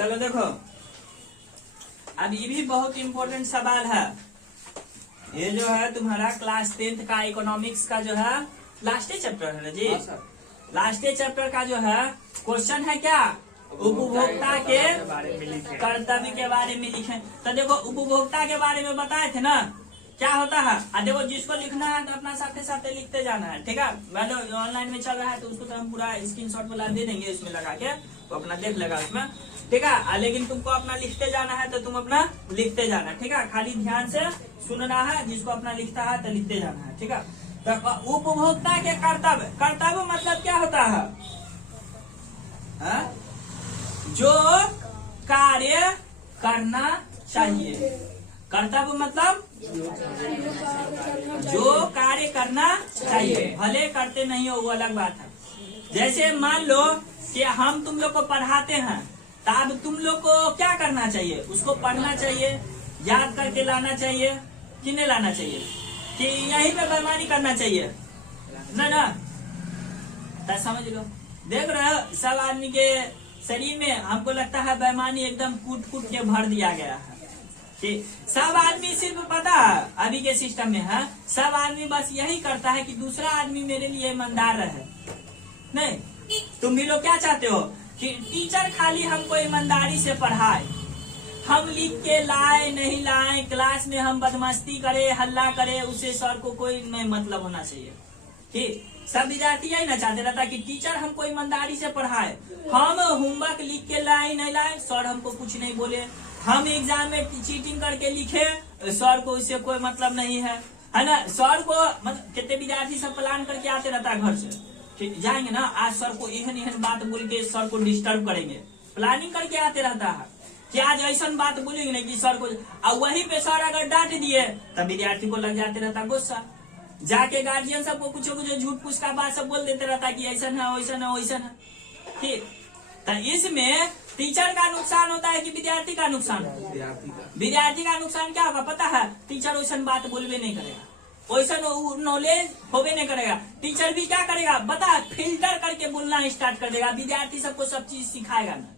चलो देखो, अब ये भी बहुत इम्पोर्टेंट सवाल है। ये जो है तुम्हारा क्लास 10th का इकोनॉमिक्स का जो है लास्ट चैप्टर है ना जी। लास्ट चैप्टर का जो है क्वेश्चन है क्या, उपभोक्ता के कर्तव्य के बारे में लिखे। तो देखो उपभोक्ता के बारे में बताए थे ना क्या होता है। देखो जिसको लिखना है तो अपना साथ साथ लिखते जाना है, ठीक है। मतलब ऑनलाइन में चल रहा है तो उसको तो हम पूरा स्क्रीनशॉट वाला दे देंगे इसमें लगा के, तो अपना देख लेगा उसमें, ठीक है। लेकिन तुमको अपना लिखते जाना है तो तुम अपना लिखते जाना, ठीक है। खाली ध्यान से सुनना है, जिसको अपना लिखता है तो लिखते जाना है, ठीक है। तो उपभोक्ता के कर्तव्य, कर्तव्य मतलब क्या होता है, जो कार्य करना चाहिए। कर्तव्य मतलब जो कार्य करना चाहिए, भले करते नहीं हो वो अलग बात है। जैसे मान लो कि हम तुम लोग को पढ़ाते हैं, तब तुम लोग को क्या करना चाहिए, उसको पढ़ना चाहिए, याद करके लाना चाहिए कि नहीं लाना चाहिए, कि यहीं पे बेईमानी करना चाहिए ना। तो समझ लो, देख रहे हो सब आदमी के शरीर में हमको लगता है बेईमानी एकदम कूट कूट के भर दिया गया है। सब आदमी सिर्फ पता है अभी के सिस्टम में है, सब आदमी बस यही करता है कि दूसरा आदमी मेरे लिए ईमानदार रहे। नहीं, तुम भी लोग क्या चाहते हो कि टीचर खाली हमको ईमानदारी से पढ़ाए, हम लिख के लाए नहीं लाए, क्लास में हम बदमाशी करे हल्ला करे, उससे सर को कोई नहीं मतलब होना चाहिए। ठीक, सब विद्यार्थी यही ना चाहते रहता कि टीचर हमको ईमानदारी से पढ़ाए, हम होमवर्क लिख के लाए नहीं लाए सर हमको कुछ नहीं बोले, हम एग्जाम में चीटिंग करके लिखे सर को इससे कोई मतलब नहीं है ना। सर को मतलब कितने विद्यार्थी सब प्लान करके आते रहता है घर से, ठीक जाएंगे ना आज सर को एहन बात बोल के सर को डिस्टर्ब करेंगे, प्लानिंग करके आते रहता है कि आज ऐसा बात बोलेंगे नहीं कि सर को, और वहीं पे सर अगर डांट दिए तब विद्यार्थी को लग जाते रहता गुस्सा, जाके गार्जियन सबको कुछ झूठ फूस का बात सब बोल देते रहता कि ऐसा है वैसा है वैसा है। ठीक, तो इसमें टीचर का नुकसान होता है कि विद्यार्थी का नुकसान? विद्यार्थी का नुकसान क्या होगा पता है, टीचर वैसा बात बोलवे नहीं करेगा, वैसा नॉलेज होवे नहीं करेगा। टीचर भी क्या करेगा बता, फिल्टर करके बोलना स्टार्ट कर देगा, विद्यार्थी सबको सब चीज सिखाएगा ना,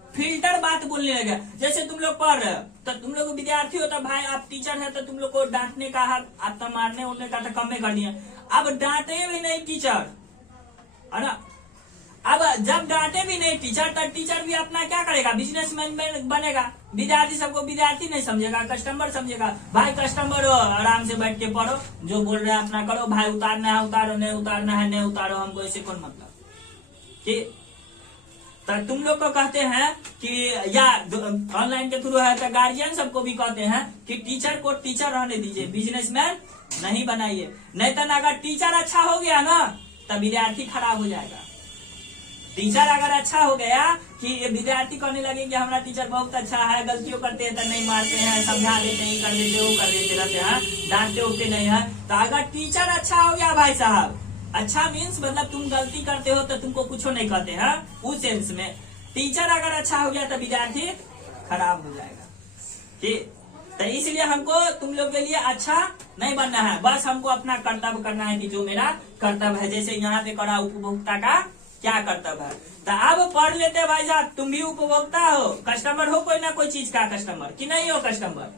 फिल्टर बात बोलने लगेगा। जैसे तुम लोग पढ़ रहे हो तो तुम लोग विद्यार्थी हो तो भाई आप टीचर है तो तुम लोग को डांटने का हक, आप तो मारने उड़ने का तो कम कर दिया, अब डांटे भी नहीं टीचर है ना। अब जब डांटे भी नहीं टीचर तो टीचर भी अपना क्या करेगा, बिजनेसमैन बनेगा, विद्यार्थी सबको विद्यार्थी नहीं समझेगा, कस्टमर समझेगा। भाई कस्टमर हो आराम से बैठ के पढ़ो, जो बोल रहे हैं अपना करो, भाई उतारना है उतारो, नहीं उतारना है नहीं उतारो, हमको इससे कौन मतलब। ठीक, तो तुम लोग को कहते हैं कि या ऑनलाइन के थ्रू है तो गार्जियन सबको भी कहते हैं कि टीचर को टीचर रहने दीजिए, बिजनेसमैन नहीं बनाइए, नहीं तो अगर टीचर अच्छा हो गया ना तब विद्यार्थी खराब हो जाएगा। टीचर अगर अच्छा हो गया कि विद्यार्थी कहने लगे कि हमारा टीचर बहुत अच्छा है, गलतियों करते हैं तो नहीं मारते हैं, समझा देते हैं, कर देते वो कर देते रहते हैं, डांटते उठते नहीं है। तो अगर टीचर अच्छा हो गया भाई साहब, अच्छा मीन्स मतलब तुम गलती करते हो तो तुमको कुछ नहीं कहते हैं, उस सेंस में टीचर अगर अच्छा हो गया तो विद्यार्थी खराब हो जाएगा। ठीक, तो इसलिए हमको तुम लोग के लिए अच्छा नहीं बनना है, बस हमको अपना कर्तव्य करना है कि जो मेरा कर्तव्य है। जैसे यहाँ पे करा उपभोक्ता का क्या कर्तव्य है, तो अब पढ़ लेते भाई साहब, तुम भी उपभोक्ता हो, कस्टमर हो कोई ना कोई चीज का कस्टमर कि नहीं हो, कस्टमर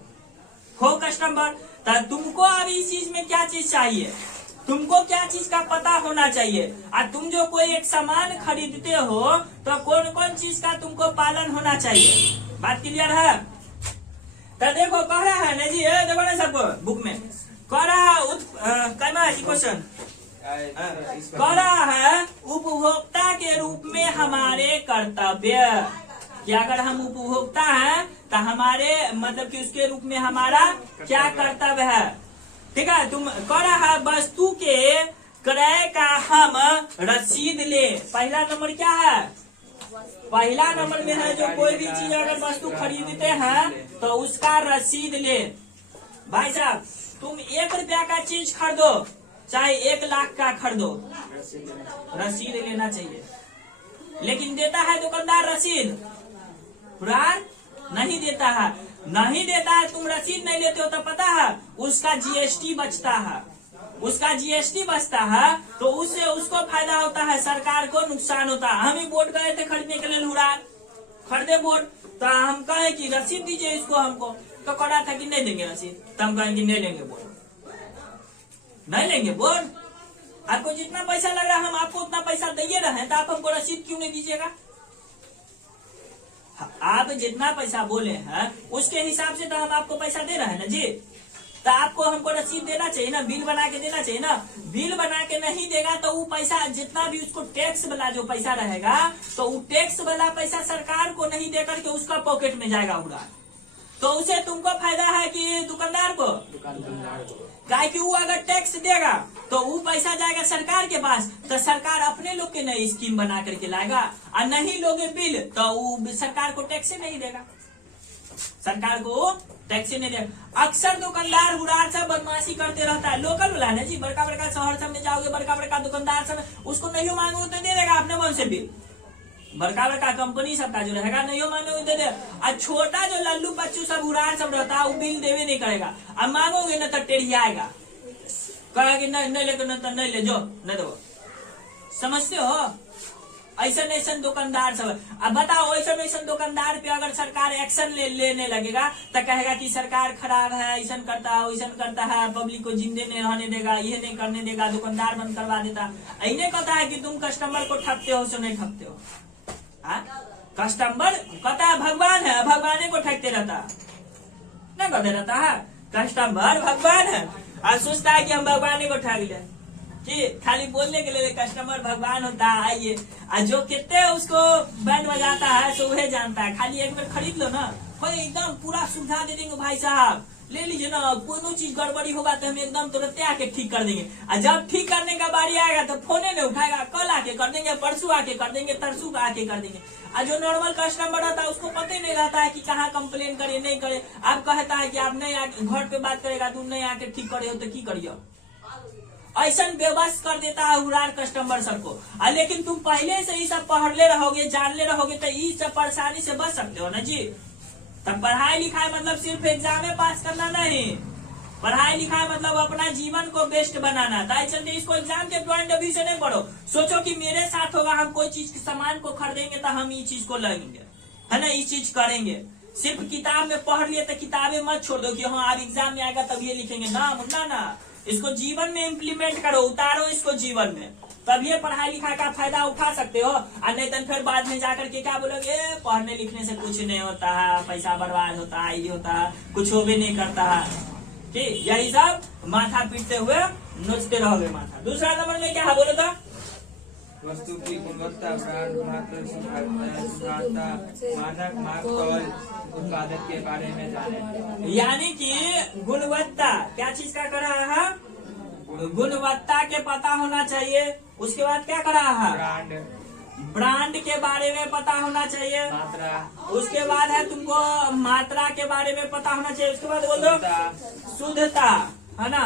हो कस्टमर। तो तुमको अब इस चीज में क्या चीज चाहिए, तुमको क्या चीज का पता होना चाहिए, और तुम जो कोई एक सामान खरीदते हो तो कौन कौन चीज का तुमको पालन होना चाहिए, बात क्लियर है। तो देखो कह रहा है ना जी, देखो ना सबको बुक में कह रहा है क्वेश्चन कह रहा है उपभोक्ता के रूप में हमारे कर्तव्य, कि अगर हम उपभोक्ता हैं तो हमारे मतलब कि उसके रूप में हमारा क्या कर्तव्य है। ठीक है, तुम कह रहा है वस्तु के क्रय का हम रसीद ले। पहला नंबर क्या है, पहला नंबर में है जो कोई भी चीज अगर वस्तु खरीदते हैं तो उसका रसीद ले। भाई साहब तुम 1 रुपया का चीज खरीदो चाहे 1 लाख का खरीदो, रसीद लेना चाहिए। लेकिन देता है दुकानदार रसीद, नहीं देता है, नहीं देता है, तुम रसीद नहीं लेते हो तो पता है उसका जीएसटी बचता है, उसका जीएसटी बचता है तो उससे उसको फायदा होता है, सरकार को नुकसान होता है। हम ही वोट गए थे खरीदने के लिए हुरार, खरीदे बोर्ड, तो हम कहे कि रसीद दीजिए इसको हमको, तो कहा था कि नहीं देंगे रसीद, तो हम कहेंगे नहीं लेंगे बोर्ड, नहीं लेंगे बोर्ड। आपको जितना पैसा लग रहा है हम आपको उतना पैसा दिए रहे, तो आप हमको रसीद क्यों नहीं दीजिएगा? आप जितना पैसा बोले हैं उसके हिसाब से तो हम आपको पैसा दे रहे हैं ना जी, तो आपको हमको रसीद देना चाहिए ना, बिल बना के देना चाहिए ना। बिल बना के नहीं देगा तो वो पैसा जितना भी उसको टैक्स वाला जो पैसा रहेगा, तो वो टैक्स वाला पैसा सरकार को नहीं देकर के उसका पॉकेट में जाएगा उड़ा, तो उसे तुमको फायदा है कि दुकानदार को? क्या कि वो अगर टैक्स देगा तो वो पैसा जाएगा सरकार के पास, तो सरकार अपने लोग के नई स्कीम बना करके लाएगा, और नहीं लोगे बिल तो वो सरकार को टैक्स नहीं देगा, सरकार को टैक्स नहीं देगा। अक्सर दुकानदार हुरार सब बदमाशी करते रहता है, लोकल वाला है जी, बड़का बड़का शहर सब में जाओगे, बड़का बड़का दुकानदार सब उसको नहीं मांगोगे तो दे देगा अपने मन से बिल, बड़का बड़का कंपनी सबका जो रहेगा नहीं मांगोगे दे दे। और छोटा जो लल्लू बच्चू सब उड़ान सब रहता है वो बिल देवे नहीं करेगा, अब मांगोगे न तो टेढ़ियाएगा, कहेगा नहीं लेके न तो नहीं ले जो नहीं दो। समझते हो? ऐसा ऐसा दुकानदार सब। अब बताओ ऐसा ऐसा दुकानदार पे अगर सरकार एक्शन लेने लगेगा तो कहेगा कि सरकार खराब है, ऐसा करता है वैसा करता है, पब्लिक को जिंदे नहीं रहने देगा, ये नहीं करने देगा, दुकानदार बंद करवा देता। इन्हें कहता है कि तुम कस्टमर को ठगते हो, सो नहीं ठगते हो। कस्टमर कहता है भगवान है, भगवान को ठगते रहता नहीं, कहते रहता है कस्टमर भगवान है, और सोचता है कि हम भगवान को ठग ले, कि खाली बोलने के लिए कस्टमर भगवान होता है। आइए, और जो कितने उसको बैंड बजाता है सो वह जानता है, खाली एक बार खरीद लो ना, कोई एकदम पूरा सुविधा दे देंगे भाई साहब, ले लीजिए ना, कोई चीज गड़बड़ी होगा तो हम एकदम तुरंत आके ठीक कर देंगे। और जब ठीक करने का बारी आएगा तो फोने नहीं उठाएगा, कल आके कर देंगे, परसों आके कर देंगे, तरसों आके कर देंगे। और जो नॉर्मल कस्टमर रहता है उसको पता ही नहीं रहता है कि कहाँ कंप्लेन करे नहीं करे। आप कहता है कि आप नहीं आके घर पे बात करेगा, तुम नहीं आके ठीक करे हो तो की करियो, ऐसा बेबस कर देता है हुरार कस्टमर सबको। लेकिन तुम पहले से ही सब पढ़ले रहोगे, जानले रहोगे तो ये सब परेशानी से बच सकते हो ना जी। तब पढ़ाई लिखाई मतलब सिर्फ एग्जाम में पास करना नहीं, पढ़ाई लिखाई मतलब अपना जीवन को बेस्ट बनाना। ताई चलते इसको एग्जाम के पॉइंट ऑफ व्यू से नहीं पढ़ो, सोचो कि मेरे साथ होगा, हम कोई चीज सामान को खरीदेंगे तो हम ये चीज को लेंगे, है ना, ये चीज करेंगे। सिर्फ किताब में पढ़ लिए तो किताबें मत छोड़ दो कि हाँ अब एग्जाम में आएगा तब ये लिखेंगे, ना मुन्ना ना, इसको जीवन में इम्प्लीमेंट करो, उतारो इसको जीवन में, तब ये पढ़ाई लिखाई का फायदा उठा सकते हो। और नहीं तो फिर बाद में जाकर के क्या बोलोगे, पढ़ने लिखने से कुछ नहीं होता है, पैसा बर्बाद होता है, ये होता है, कुछ हो भी नहीं करता है, ठीक, यही सब माथा पीटते हुए नोचते रहोगे माथा। दूसरा नंबर में क्या है बोलो तो? वस्तु की गुणवत्ता, ब्रांड, मात्रा, सुधारता, मानक, माप, तौल, उत्पादक के बारे में जाने। यानी कि गुणवत्ता क्या चीज का कर रहा है, गुणवत्ता के पता होना चाहिए। उसके बाद क्या कर रहा है, ब्रांड, ब्रांड के बारे में पता होना चाहिए। मात्रा, उसके बाद है तुमको मात्रा के बारे में पता होना चाहिए। उसके बाद बोल दो शुद्धता, है ना,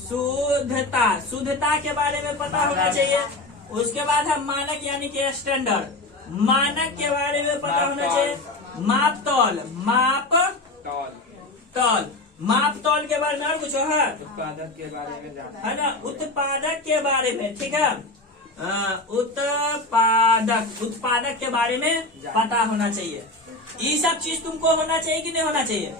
शुद्धता, शुद्धता के बारे में पता होना चाहिए। उसके बाद है मानक यानी कि स्टैंडर्ड, मानक के बारे में पता होना चाहिए। माप तौल, माप तौल, तौल, माप तौल के बारे में और कुछ है, उत्पादक के बारे में जाने, है ना, उत्पादक के बारे में, ठीक है, उत्पादक, उत्पादक के बारे में पता होना चाहिए। ये सब चीज तुमको होना चाहिए कि नहीं होना चाहिए।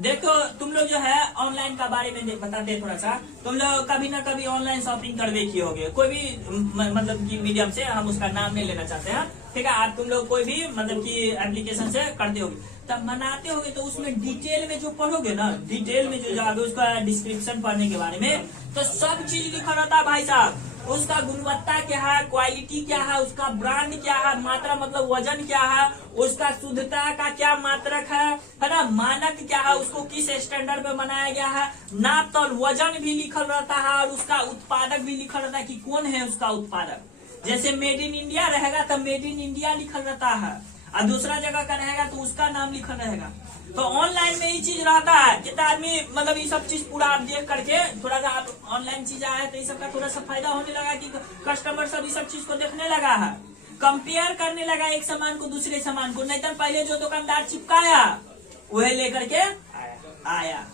देखो तुम लोग जो है ऑनलाइन का बारे में बताते थोड़ा सा, तुम लोग कभी ना कभी ऑनलाइन शॉपिंग करवे किए होगे, कोई भी मतलब कि मीडियम से, हम उसका नाम नहीं लेना चाहते हैं, ठीक है, आप तुम लोग कोई भी मतलब कि एप्लीकेशन से करते होगे, तब मनाते होगे तो उसमें डिटेल में जो पढ़ोगे ना, डिटेल में जो जाओगे उसका डिस्क्रिप्शन पढ़ने के बारे में, तो सब चीज लिखा रहता है भाई साहब। उसका गुणवत्ता क्या है, क्वालिटी क्या है, उसका ब्रांड क्या है, मात्रा मतलब वजन क्या है, उसका शुद्धता का क्या मात्रक है ना, मानक क्या है, उसको किस स्टैंडर्ड में बनाया गया है, नाप तौल, वजन भी लिखल रहता है, और उसका उत्पादक भी लिखल रहता है कि कौन है उसका उत्पादक। जैसे मेड इन इंडिया रहेगा तो मेड इन इंडिया लिखल रहता है, और दूसरा जगह का रहेगा तो उसका नाम लिखल रहेगा। तो ऑनलाइन में ये चीज रहता है, कितना आदमी मतलब ये सब चीज पूरा आप देख करके, थोड़ा सा आप ऑनलाइन चीज आया है तो ये सब का थोड़ा सा फायदा होने लगा कि कस्टमर सब ये सब चीज को देखने लगा है, कंपेयर करने लगा एक सामान को दूसरे सामान को। नहीं तो पहले जो दुकानदार चिपकाया वह लेकर के आया,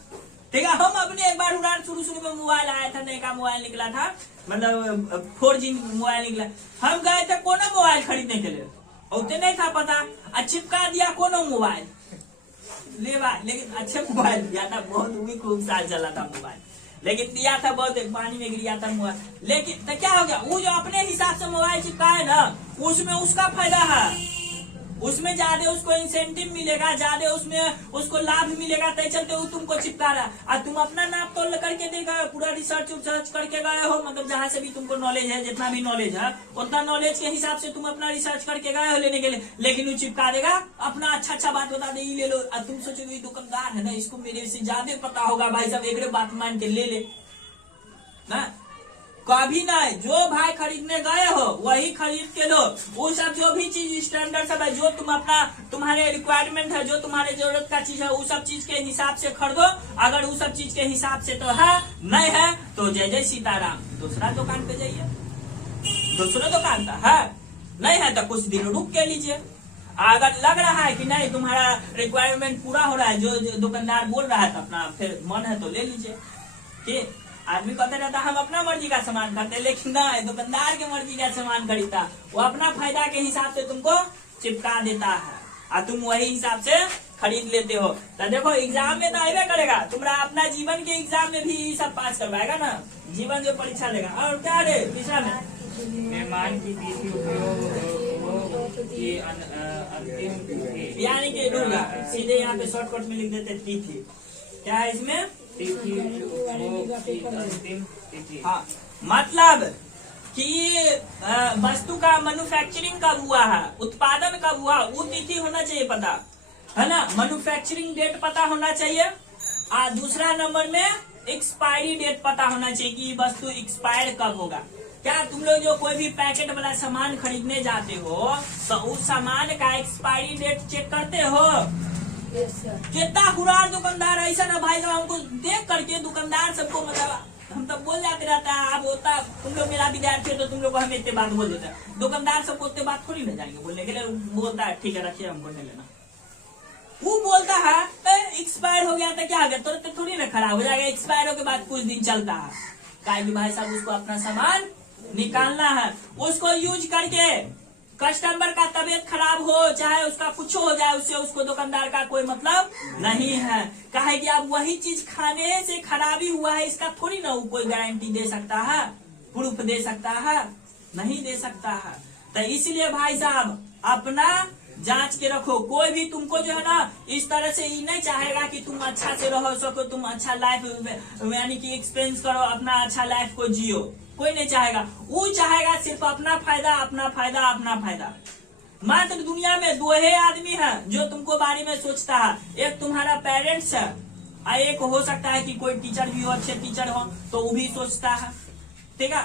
ठीक है। हम अपने एक बार उड़ान शुरू में मोबाइल आया था, नया मोबाइल निकला था, मतलब 4G मोबाइल निकला, हम गए थे कोनो मोबाइल खरीदने के लिए, उतने नहीं था पता, चिपका दिया कोनो मोबाइल ले भाई, लेकिन अच्छे मोबाइल दिया था, बहुत भी खूब साल चला था मोबाइल, लेकिन दिया था बहुत, पानी में गिरिया था मोबाइल। लेकिन तो क्या हो गया, वो जो अपने हिसाब से मोबाइल चिपकाए ना, उसमें उसका फायदा है, उसमें ज्यादा उसको इंसेंटिव मिलेगा, ज्यादा उसमें उसको लाभ मिलेगा, तय चलते वो तुमको चिपका रहा है। और तुम अपना नाप तोल करके दे गए, पूरा रिसर्च करके गए हो, मतलब जहाँ से भी तुमको नॉलेज है, जितना भी नॉलेज है उतना नॉलेज के हिसाब से तुम अपना रिसर्च करके गए हो लेने के लिए, लेकिन वो चिपका देगा अपना अच्छा बात बता दे, ये ले लो। और तुम सोचोगे दुकानदार है ना, इसको मेरे से ज्यादा पता होगा, भाई साहब एक बात मान के ले ले ना। कभी नहीं, जो भाई खरीदने गए हो वही खरीद के लो। वो सब जो भी चीज स्टैंडर्ड सब है, जो तुम अपना तुम्हारे रिक्वायरमेंट है, जो तुम्हारे जरूरत का चीज है, वो सब चीज के हिसाब से खरीदो। अगर वो सब चीज के हिसाब से तो है, नहीं है तो जय जय सीताराम, दूसरा दुकान पे जाइए, दूसरा दुकान का है, नहीं है तो कुछ दिन रुक के लीजिए। अगर लग रहा है कि नहीं तुम्हारा रिक्वायरमेंट पूरा हो रहा है, जो दुकानदार बोल रहा है, तो अपना फिर मन है तो ले लीजिए। ठीक, आदमी कहते रहता हम अपना मर्जी का सामान खरीदते, लेकिन नहीं, दुकानदार के मर्जी का सामान खरीदता, वो अपना फायदा के हिसाब से तुमको चिपका देता है और तुम वही हिसाब से खरीद लेते हो। तो देखो एग्जाम में तो आएगा करेगा, तुम्हारा अपना जीवन के एग्जाम में भी ये सब पास करवाएगा ना, जीवन जो परीक्षा लेगा। और क्या रे पीछा में मेहमान की तिथि उपयोग की अंतिम तिथि, यानी कि दुर्गा, सीधे यहाँ पे शॉर्टकट में लिख देते तिथि। क्या है इसमें, तिथि उपयोग की अंतिम तिथि। हाँ, मतलब कि वस्तु का मैन्युफैक्चरिंग कब हुआ है, उत्पादन कब हुआ, वो तिथि होना चाहिए पता है ना, मैन्युफैक्चरिंग डेट पता होना चाहिए। और दूसरा नंबर में एक्सपायरी डेट पता होना चाहिए कि वस्तु एक्सपायर कब होगा। क्या तुम लोग जो कोई भी पैकेट वाला सामान खरीदने जाते हो तो उस सामान का एक्सपायरी डेट चेक करते हो? कितना हुरार दुकानदार ऐसा ना भाई साहब, हमको देख करके दुकानदार सबको मतलब हम तब बोल जाते रहता है, अब होता तुम लोग मेरा विद्यार्थी हो तो तुम लोग को हम इतने बात बोल देता है, दुकानदार सबको उतने बात थोड़ी ना जाएंगे बोलने के लिए, बोलता है ठीक है रखिए हमको नहीं लेना। वो बोलता है एक्सपायर हो गया था, क्या हो गया, तुरंत थोड़ी ना खराब हो जाएगा, एक्सपायर होने के बाद कुछ दिन चलता है। क्या भाई साहब उसको अपना सामान निकालना है, उसको यूज करके कस्टमर का तबीयत खराब हो चाहे उसका कुछ हो जाए, उससे उसको दुकानदार का कोई मतलब नहीं है। कहे कि अब वही चीज खाने से खराबी हुआ है, इसका थोड़ी ना कोई गारंटी दे सकता है, प्रूफ दे सकता है, नहीं दे सकता है। तो इसलिए भाई साहब अपना जांच के रखो। कोई भी तुमको जो है ना इस तरह से ये नहीं चाहेगा कि तुम अच्छा से रहो सको, तुम अच्छा लाइफ यानी कि एक्सपीरियंस करो, अपना अच्छा लाइफ को जियो, कोई नहीं चाहेगा। वो चाहेगा सिर्फ अपना फायदा, अपना फायदा, अपना फायदा। मात्र दुनिया में दो ही आदमी है जो तुमको बारे में सोचता है, एक तुम्हारा पेरेंट्स है और एक हो सकता है कि कोई टीचर भी हो, अच्छे टीचर हो तो वो भी सोचता है, ठीक है।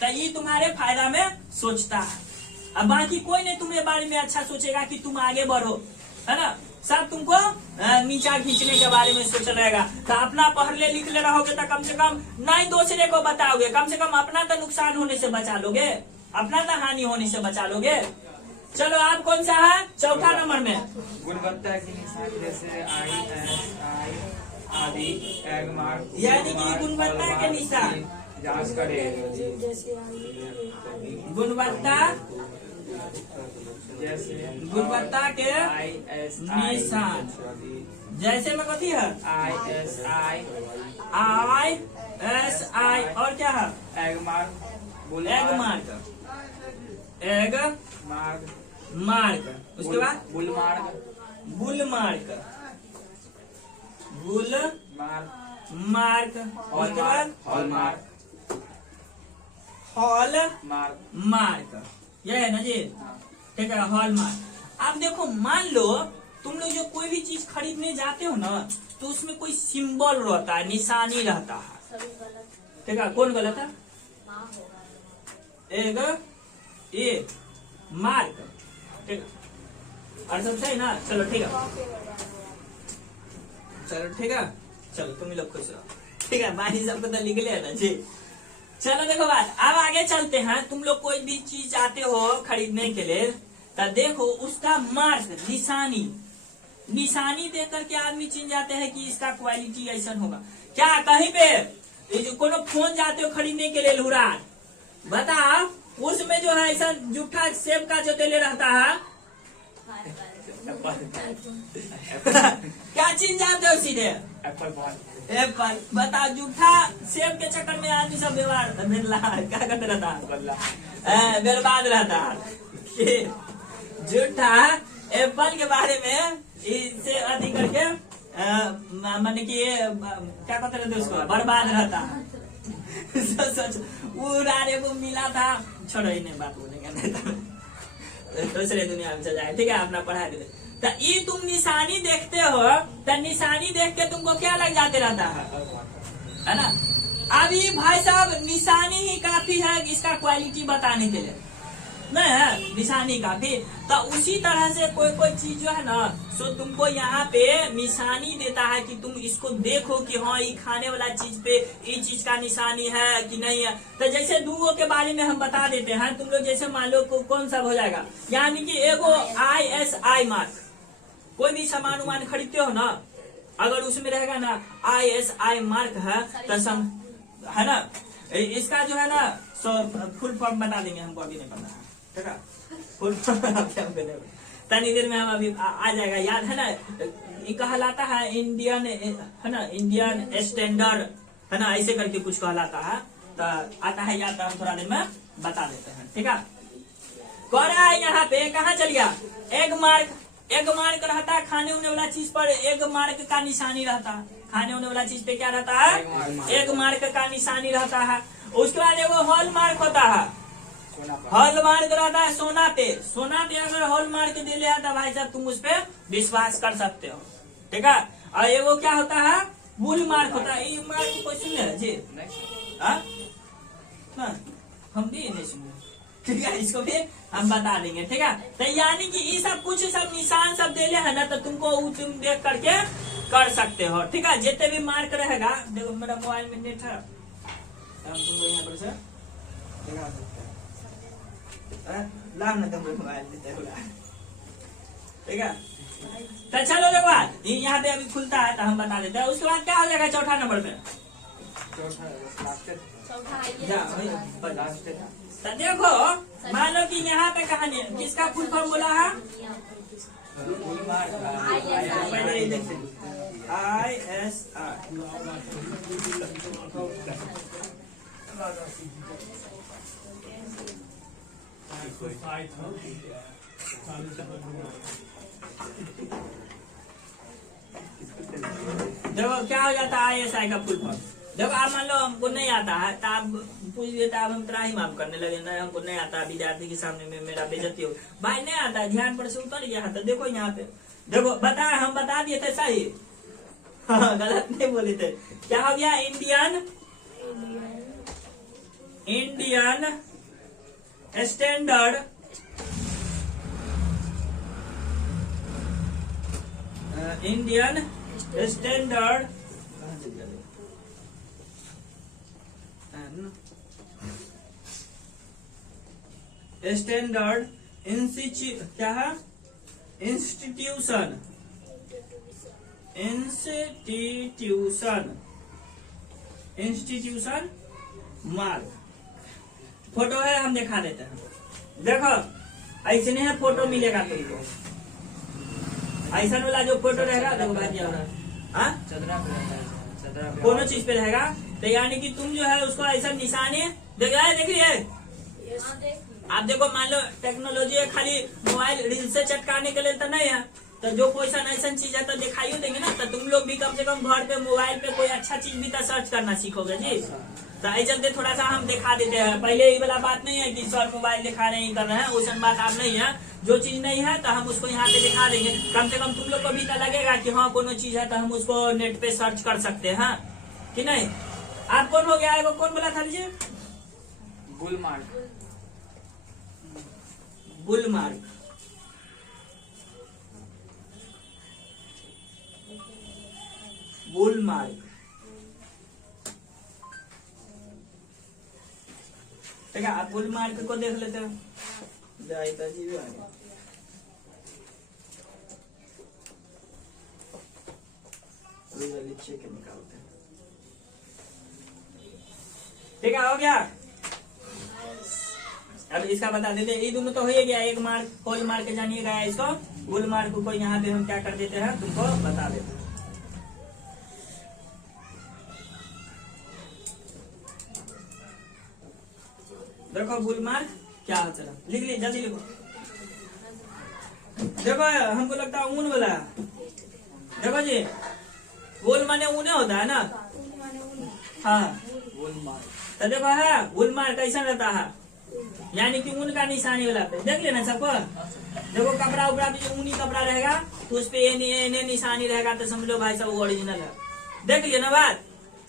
तो ये तुम्हारे फायदा में सोचता है, अब बाकी कोई नहीं तुम्हारे बारे में अच्छा सोचेगा कि तुम आगे बढ़ो, है ना। सब तुमको नीचा खींचने के बारे में सोच रहेगा। तो अपना पढ़ ले लिख ले रहोगे तो कम से कम नहीं दूसरे को बताओगे, कम से कम अपना तो नुकसान होने से बचा लोगे, अपना तो हानि होने से बचा लोगे। चलो आप कौन सा है, चौथा नंबर में गुणवत्ता की निशान जैसे ISI आदि टैग मार्क, यानी कि गुणवत्ता के निशान जांच करे। गुणवत्ता जैसे गुणवत्ता के ISI निशान, जैसे में कथी है ISI और क्या है egg mark, egg mark, egg mark, उसके बाद bull mark, bull mark, bull mark, mark, उसके बाद hall mark, hall mark, mark, यह है ना जी, ठीक है, हॉल मार्क। अब देखो मान लो तुम लोग जो कोई भी चीज खरीदने जाते हो ना तो उसमें कोई सिंबल रहता है, निशानी रहता है, ठीक है। कौन गलत है, एक मार्क, ठीक है, और सब सही ना। चलो ठीक है, चलो ठीक है, चलो तुम लोग खुश रहो, ठीक है। बाकी सबको तो लिख लिया ना जी। चलो देखो बात, अब आगे चलते हैं। तुम लोग कोई भी चीज आते हो खरीदने के लिए तो देखो उसका मार्क, निशानी, निशानी देख करके आदमी चिन्ह जाते हैं कि इसका क्वालिटी ऐसा होगा। क्या कहीं पे कोनो फोन जाते हो खरीदने के लिए लुरान, बताओ उसमें जो है ऐसा जूठा सेब का जो तेले रहता है क्या चीज जानते हो सीधे? Apple ball. एप्पल। बताओ, जूठा सेब के चक्कर में आदमी सब क्या करते रहता है, बर्बाद रहता है। जूठा एप्पल के बारे में इससे अधिक करके माने कि क्या कहते रहते उसको, बर्बाद रहता है। सोच उड़ारे को मिला था, छोड़ो ही नहीं, बात बोलेंगे दूसरे दुनिया में चल जाए। ठीक है, अपना पढ़ाई दे। तो ये तुम निशानी देखते हो, तो निशानी देख के तुमको क्या लग जाते रहता है ना? अभी भाई साहब निशानी ही काफी है इसका क्वालिटी बताने के लिए, नहीं है निशानी काफी। तो उसी तरह से कोई कोई चीज जो है ना, सो तुमको यहाँ पे निशानी देता है कि तुम इसको देखो कि हाँ ये खाने वाला चीज पे ये चीज का निशानी है कि नहीं है। तो जैसे दूगो के बारे में हम बता देते हैं, तुम लोग जैसे मान लो कौन सा हो जाएगा, यानी कि एगो ISI मार्क, कोई भी सामान उमान खरीदते हो ना, अगर उसमें रहेगा ना ISI मार्क है तो है ना, इसका जो है ना सो फुल फॉर्म बता देंगे, हमको अभी नहीं पता है, ठीक है? फुल फॉर्म तनी देर में हम अभी आ जाएगा, याद है ना? ये कहलाता है इंडियन, है ना, इंडियन स्टैंडर्ड, है ना, ऐसे करके कुछ कहलाता है। तो आता है याद, हम थोड़ा देर में बता देते हैं, ठीक है? कह रहा है यहाँ पे, कहाँ चल गया? Egg mark. एग मार्क रहता है खाने होने वाला चीज पर एग मार्क का निशानी रहता है। खाने होने वाला चीज पे क्या रहता है? एग मार्क का निशानी रहता है। उसके बाद एगो हॉल मार्क होता है। हॉल मार्क रहता है सोना पे। सोना पे अगर हॉल मार्क दे लिया तो भाई साहब तुम उस पे विश्वास कर सकते हो, ठीक है? और एगो क्या होता है? बुल मार्क होता है। ये मार्क कोई सुन ले जी? हम भी नहीं सुने, ठीक है? इसको भी हम बता देंगे, ठीक है? तो यानी कि ये सब कुछ सब निशान सब दे है ना, तो तुमको तुम देख करके कर सकते हो, ठीक है? जितने भी मार्क रहेगा, देखो मेरा मोबाइल में नेट है, हम तुमको यहाँ पर से दिखा सकते हैं। ला ना तुम मोबाइल देते हो, ठीक है? तो चलो देखो बात, यहाँ पे अभी खुलता है तो हम बता देते हैं। उसके बाद क्या हो जाएगा चौथा नंबर पे? तो देखो मान लो कि यहाँ पे कहानी किसका फुल फॉर्म बोला है? देखो क्या हो जाता है ISI का फुल फॉर्म। देखो आप मान लो हमको नहीं आता है तो आप पूछ देते, आप हम त्राही माफ करने लगे, नहीं हमको नहीं आता, विद्यार्थी के सामने में मेरा बेइज्जती हो। भाई नहीं आता, ध्यान पर से उतर गया था। देखो यहाँ पे देखो बताए, हम बता दिए थे सही, हाँ, गलत नहीं बोले थे। क्या हो गया? Indian standard Indian standard standard क्या है? Institution mark. फोटो है, हम दिखा देते हैं। देखो ऐसे नहीं है, फोटो मिलेगा तुमको, ऐसा वाला जो फोटो रहेगा देखो भाई कोनो चीज पे रहेगा। तो यानी कि तुम जो है उसको ऐसा निशानी देख रही है। आप देखो मान लो टेक्नोलॉजी खाली मोबाइल रील से चटकाने के लिए तो नहीं है, तो जो कोई ऐसा चीज है तो दिखाई देंगे ना। तो तुम लोग भी कम से कम घर पे मोबाइल पे कोई अच्छा चीज भी तो सर्च करना सीखोगे जी। तो ऐसे चलते थोड़ा सा हम दिखा देते हैं। पहले ये वाला बात नहीं है कि सर मोबाइल दिखा नहीं कर रहे हैं, उस बात आप नहीं है। जो चीज नहीं है तो हम उसको यहाँ पे दिखा देंगे। कम से कम तुम लोग को भी तो लगेगा कि हाँ कोनो चीज है तो हम उसको नेट पे सर्च कर सकते हैं कि नहीं। आप कौन हो गया है, वो कौन बोला था लीजिए? बुलमार्क। बुलमार्क, बुलमार्क, ठीक है? आप बुलमार्क को देख लेते हो। निकालते हैं, ठीक है? हो गया। अब इसका बता देते हैं, ये दोनों तो हो ही गया, एक मार्क होल मार्क के जानिएगा, इसको फुल मार्क को यहाँ पे हम क्या कर देते हैं, तुमको बता देते हैं। देखो बुल मार्क क्या है, चलो लिख ली, जल्दी लिखो। देखो हमको लगता है ऊन वाला, देखो जी वुल माने ऊने होता है ना, हाँ वुल मार्क, तो देखो है वुल मार्क कैसा रहता है, यानी कि ऊन का निशानी वाला पे देख लेना सबको। देखो कपड़ा उपड़ा भी जो ऊनी कपड़ा रहेगा तो उस पे ये निशानी रहेगा, तो समझ लो भाई सब ओरिजिनल है। देख लिया ना बात,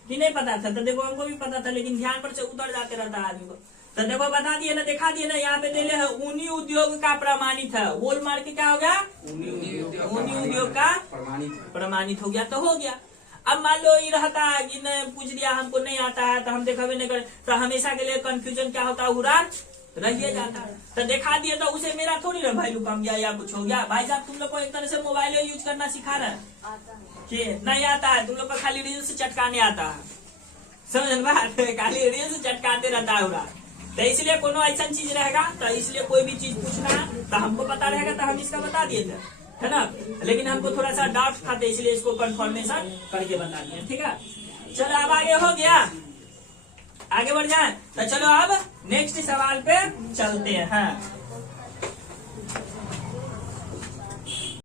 कि नहीं पता था, तो देखो हमको भी पता था, लेकिन ध्यान पर से उतर जाते रहता है आदमी को। तो देखो बता दिए ना, दिखा दिए ना, यहाँ पे दे है ऊनी उद्योग का प्रमाणित है। वोल मार्क क्या हो गया, ऊनी उद्योग का प्रमाणित हो गया, तो हो गया। अब मान लो ये रहता है कि नहीं पूछ दिया हमको नहीं आता है, तो हम देखा भी नहीं करे, तो हमेशा के लिए कंफ्यूजन क्या होता है, उड़ा रहिए जाता है। तो दिखा दिए तो उसे मेरा थोड़ी ना वैल्यू कम गया या कुछ हो गया। भाई साहब तुम लोग को एक तरह से मोबाइल यूज करना सिखा रहे हैं कि नहीं आता है, तुम लोग को खाली रील्स चटकाने आता है, समझ बात, खाली रील्स चटकाते रहता है उड़ा। तो इसलिए कोनो ऐसा चीज रहेगा, तो इसलिए कोई भी चीज पूछना तो हमको पता रहेगा, तो हम इसका बता दिए थे, है ना। लेकिन हमको थोड़ा सा डाउट था, तो इसलिए इसको कंफर्मेशन करके बता दिए, ठीक है। चलो अब आगे हो गया, आगे बढ़ जाए। तो चलो अब नेक्स्ट सवाल पे चलते हैं।